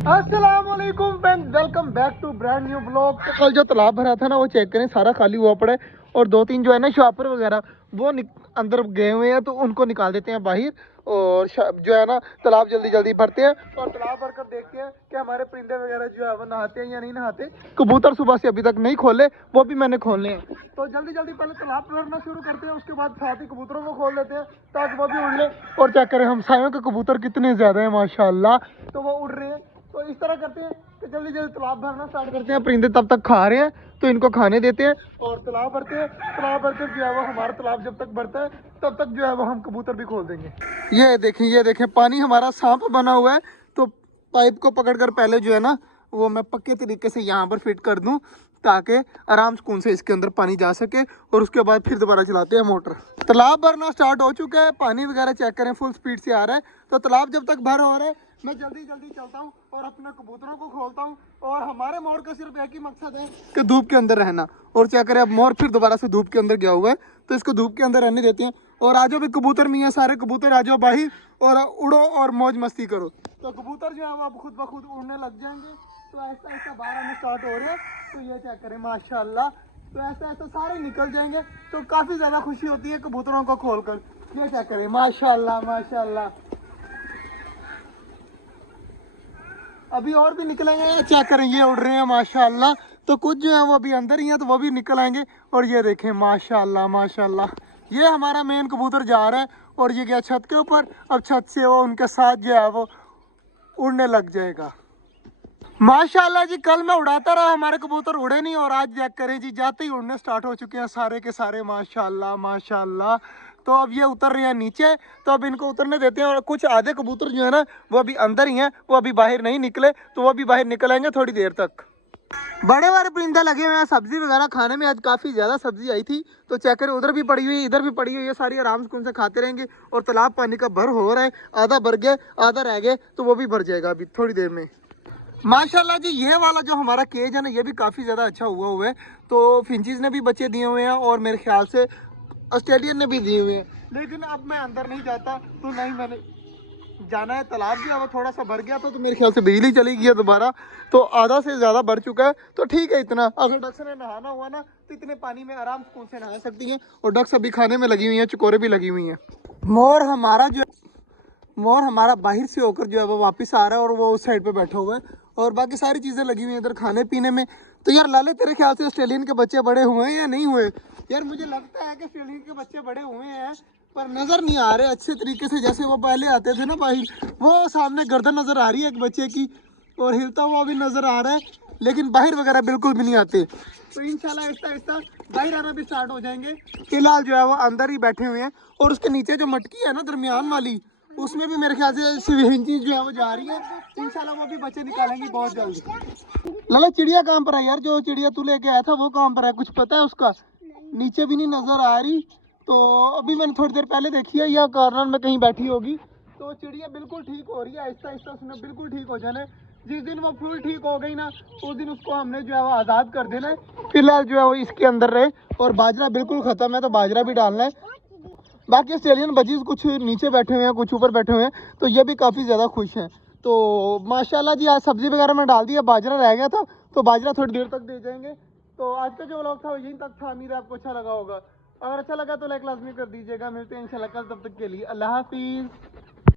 अस्सलाम वालेकुम friends, welcome back to brand new blog. तो कल जो तालाब भरा था ना वो चेक करें, सारा खाली हुआ पड़ा है। और दो तीन जो है ना शॉपर वगैरह वो अंदर गए हुए हैं, तो उनको निकाल देते हैं बाहर। और जो है ना तालाब जल्दी जल्दी भरते हैं और तालाब भरकर देखते हैं कि हमारे परिंदे वगैरह जो है वो नहाते हैं या नहीं नहाते। कबूतर सुबह से अभी तक नहीं खोले, वो भी मैंने खोलने हैं। तो जल्दी जल्दी पहले तालाब भरना शुरू करते हैं, उसके बाद साथ ही कबूतरों को खोल देते हैं ताकि वो भी उड़ ले। और चेक करें हमसायों के कबूतर कितने ज़्यादा हैं माशाल्लाह, तो वो उड़ रहे हैं। तो इस तरह करते हैं कि जल्दी जल्दी तालाब भरना स्टार्ट करते हैं। परिंदे तब तक खा रहे हैं तो इनको खाने देते हैं और तालाब भरते हैं। तालाब भरकर जो है वो हमारा तालाब जब तक भरता है तब तक जो है वो हम कबूतर भी खोल देंगे। ये देखें पानी हमारा सांप बना हुआ है। तो पाइप को पकड़कर पहले जो है ना वो मैं पक्के तरीके से यहाँ पर फिट कर दूँ ताकि आराम सुकून से इसके अंदर पानी जा सके। और उसके बाद फिर दोबारा चलाते हैं मोटर। तालाब भरना स्टार्ट हो चुका है, पानी वगैरह चेक करें फुल स्पीड से आ रहा है। तो तालाब जब तक भर हो रहा है मैं जल्दी जल्दी चलता हूँ और अपने कबूतरों को खोलता हूँ। और हमारे मोर का सिर्फ एक ही मकसद है कि धूप के अंदर रहना। और क्या करें, अब मोर फिर दोबारा से धूप के अंदर गया हुआ है तो इसको धूप के अंदर रहने देते हैं। और आज भी कबूतर नहीं है, सारे कबूतर आ जाओ बाहर और उड़ो और मौज मस्ती करो। तो कबूतर जो है वो अब खुद ब खुद उड़ने लग जाएंगे। तो ऐसा ऐसा बाहर आने स्टार्ट हो रहे हैं। तो ये क्या करें माशाल्लाह, तो ऐसा ऐसा सारे निकल जाएंगे। तो काफ़ी ज़्यादा खुशी होती है कबूतरों को खोलकर। ये क्या करें माशाल्लाह माशाल्लाह। अभी और भी निकलेंगे, चेक करें ये उड़ रहे हैं माशाल्लाह। तो कुछ जो है वो अभी अंदर ही हैं तो वो भी निकल आएंगे। और ये देखें माशाल्लाह माशाल्लाह, ये हमारा मेन कबूतर जा रहा है और ये गया छत के ऊपर। अब छत से वो उनके साथ जो है वो उड़ने लग जाएगा माशाल्लाह जी। कल मैं उड़ाता रहा, हमारे कबूतर उड़े नहीं और आज चेक करें जी जाते ही उड़ने स्टार्ट हो चुके हैं सारे के सारे माशाल्लाह माशाल्लाह। तो अब ये उतर रहे हैं नीचे, तो अब इनको उतरने देते हैं। और कुछ आधे कबूतर जो है ना वो अभी अंदर ही हैं, वो अभी बाहर नहीं निकले, तो वो भी बाहर निकल आएंगे थोड़ी देर तक। बड़े बड़े परिंदे लगे हुए हैं सब्जी वगैरह खाने में, आज काफ़ी ज़्यादा सब्जी आई थी। तो चेक करें उधर भी पड़ी हुई इधर भी पड़ी हुई है, सारी आराम से उनसे खाते रहेंगे। और तालाब पानी का भर हो रहा है, आधा भर गया आधा रह गया, तो वो भी भर जाएगा अभी थोड़ी देर में माशाल्लाह जी। ये वाला जो हमारा केज है ना ये भी काफ़ी ज़्यादा अच्छा हुआ है। तो फिंचीज ने भी बच्चे दिए हुए हैं और मेरे ख्याल से ऑस्ट्रेलियन ने भी दिए हुए हैं। लेकिन अब मैं अंदर नहीं जाता, तो नहीं मैंने जाना है। तालाब भी अब थोड़ा सा भर गया था तो मेरे ख्याल से बिजली चली गई है दोबारा, तो आधा से ज़्यादा भर चुका है। तो ठीक है, इतना अगर डक्स ने नहाना हुआ ना तो इतने पानी में आराम सुकून से नहा सकती हैं। और डक्स अभी खाने में लगी हुई हैं, चकोरे भी लगी हुई हैं। मोर हमारा जो मोर हमारा बाहर से होकर जो है वो वापस आ रहा है और वो उस साइड पे बैठा हुआ है। और बाकी सारी चीज़ें लगी हुई हैं इधर खाने पीने में। तो यार लाले तेरे ख्याल से ऑस्ट्रेलियन के बच्चे बड़े हुए हैं या नहीं हुए? यार मुझे लगता है कि ऑस्ट्रेलियन के बच्चे बड़े हुए हैं पर नज़र नहीं आ रहे अच्छे तरीके से, जैसे वो पहले आते थे ना बाहर। वो सामने गर्दन नज़र आ रही है एक बच्चे की और हिलता हुआ भी नज़र आ रहा है, लेकिन बाहर वगैरह बिल्कुल भी नहीं आते। तो इंशाल्लाह आहिस्ता आहिस्ता बाहर आना भी स्टार्ट हो जाएंगे। फिलहाल जो है वो अंदर ही बैठे हुए हैं। और उसके नीचे जो मटकी है ना दरमियान वाली, उसमें भी मेरे ख्याल से सिवहिंची जो है वो जा रही है। इंशाल्लाह वो भी बच्चे निकालेंगी बहुत जल्द। लाला चिड़िया कहाँ पर है यार? जो चिड़िया तू लेके आया था वो कहाँ पर है, कुछ पता है उसका? नीचे भी नहीं नजर आ रही। तो अभी मैंने थोड़ी देर पहले देखी है, या कॉर्नर में कहीं बैठी होगी। तो चिड़िया बिल्कुल ठीक हो रही है, आहिस्ता आहिस्ता उसने बिल्कुल ठीक हो जाना है। जिस दिन वो फुल ठीक हो गई ना उस दिन उसको हमने जो है वो आज़ाद कर देना है। फिलहाल जो है वो इसके अंदर रहे। और बाजरा बिल्कुल ख़त्म है तो बाजरा भी डालना है। बाकी ऑस्ट्रेलियन बजीज कुछ नीचे बैठे हुए हैं कुछ ऊपर बैठे हुए हैं, तो ये भी काफ़ी ज़्यादा खुश हैं। तो माशाल्लाह जी आज सब्ज़ी वगैरह में डाल दिया, बाजरा रह गया था तो बाजरा थोड़ी देर तक दे जाएंगे। तो आज का जो व्लॉग था वो यहीं तक था, उम्मीद है आपको अच्छा लगा होगा। अगर अच्छा लगा तो लाइक लाजमी कर दीजिएगा। मिलते हैं इंशाल्लाह कल, तब तक के लिए अल्लाह हाफिज़।